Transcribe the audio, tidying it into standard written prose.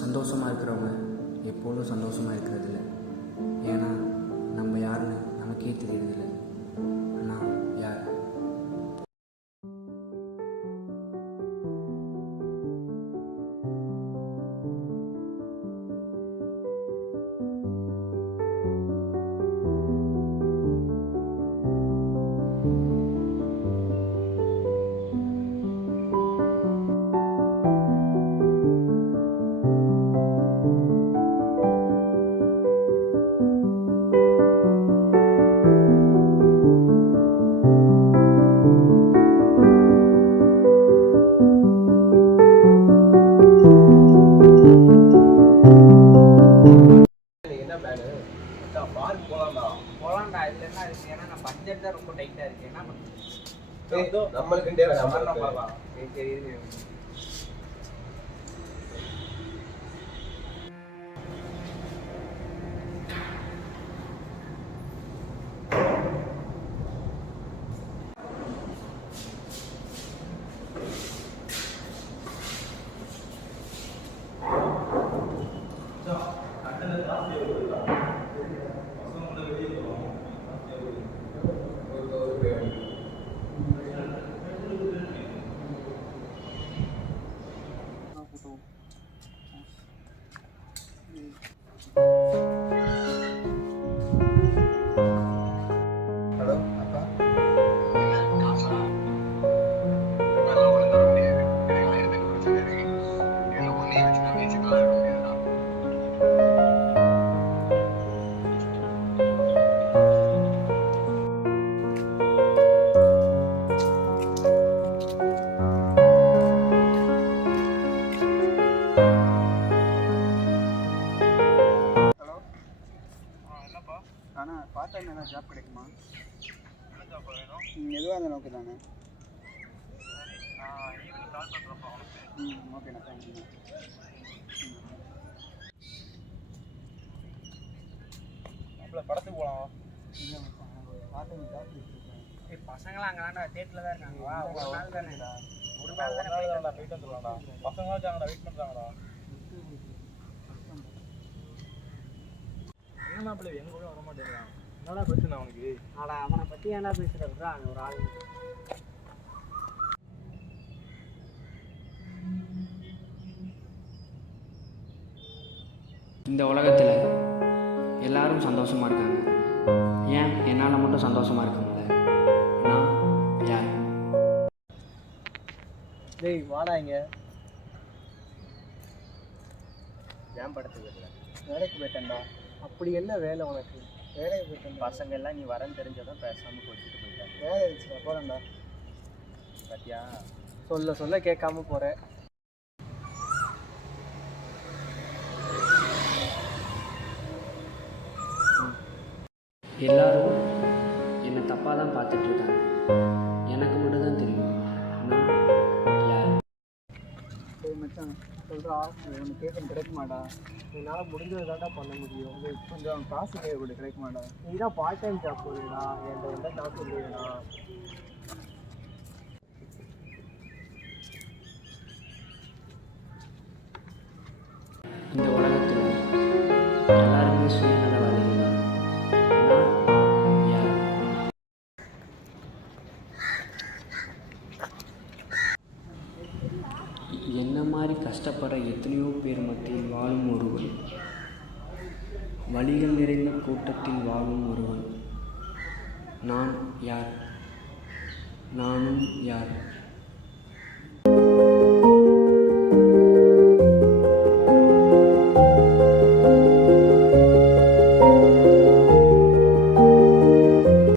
சந்தோஷமாக இருக்கிறவங்க எப்பொழுதும் சந்தோஷமாக இருக்கிறதில்ல. ஏன்னா நம்ம யாருன்னு நமக்கே தெரியறதில்ல. ஆனால் யார்? போலாம்டா. இதுல என்ன இருக்கு? ஏன்னா நான் பட்ஜெட் தான் ரொம்ப டைட்டா இருக்கு. என்ன நம்மளுக்கு சரி ஹலோ அப்பா, ஆனால் பார்ட் டைம் ஏதாவது ஜாப் கிடைக்குமா? என்ன ஜாப் வேணும்? எதுவாக இருந்தாலும் ஓகே தானே? நான் ஈவினிங் கால் பண்ணுறப்பா உனக்கு. ஓகேண்ணா, தேங்க்யூண்ணா. அப்போ படத்துக்கு போகலாம். இல்லை பார்ட் டைம் ஜாப் இருக்கேன். பசங்களாம் அங்கே தான்டா தேட்டில் தான் இருக்காங்க. வா, ஒரு நாள் தானேடா. ஒரு நாள் தானே போயிட்டு வந்துடலாம்டா. பசங்களாம் வச்சாங்கடா, வெயிட் பண்ணுறாங்கடா. என்ன மாப்பிள்ளை எங்க கூட வர மாட்டேங்கிறான்? என்னடா பிரச்சனை அவனுக்கு? ஆடா, அவனை பற்றி ஏன்டா பேசுகிறா? அங்கே ஒரு ஆள் இந்த உலகத்தில் எல்லாரும் சந்தோஷமாக இருக்காங்க. ஏன் என்னால் மட்டும் சந்தோஷமாக இருக்க முடியல? நான் யார்? டேய் வாடா இங்கே. ஏன் படத்துக்கு வரல? வேலைக்கு போயிட்டேன்டா. அப்படி என்ன வேலை உனக்கு? வேலைக்கு போயிட்டேன். பசங்க எல்லாம் நீ வரன்னு தெரிஞ்சதும் பேசாமல் போச்சுட்டு போயிட்டாங்க. வேலை இருந்துச்சுடா, போகிறேன்டா. பத்தியா? சொல்ல சொல்ல கேட்காம போகிறேன். எல்லாரும் என்னை தப்பாக தான் பார்த்துட்ருக்காங்க. எனக்கு மட்டும் தான் தெரியும் நான் யார். சரி மச்சான், சொல்கிறா, உனக்கு கேட்க கிடைக்குமாடா? என்னால் முடிஞ்சது தான்டா பண்ண முடியும். கொஞ்சம் காசு தேவைப்பட்டு கிடைக்குமாடா? நீ தான் பார்ட் டைம் ஜாப் போடுறா, என்கிட்ட எந்த காசு இல்லையா? இந்த உலகத்தில் எல்லாருமே சுயநலவாதிகள் தான். நான் யார்? என்ன மாதிரி கஷ்டப்படுற எத்தனையோ பேர் மத்தியில் வாழும் ஒருவன், வழிகள் நிறைந்த கூட்டத்தில் வாழும் ஒருவன். நான் யார்? நானும் யார்?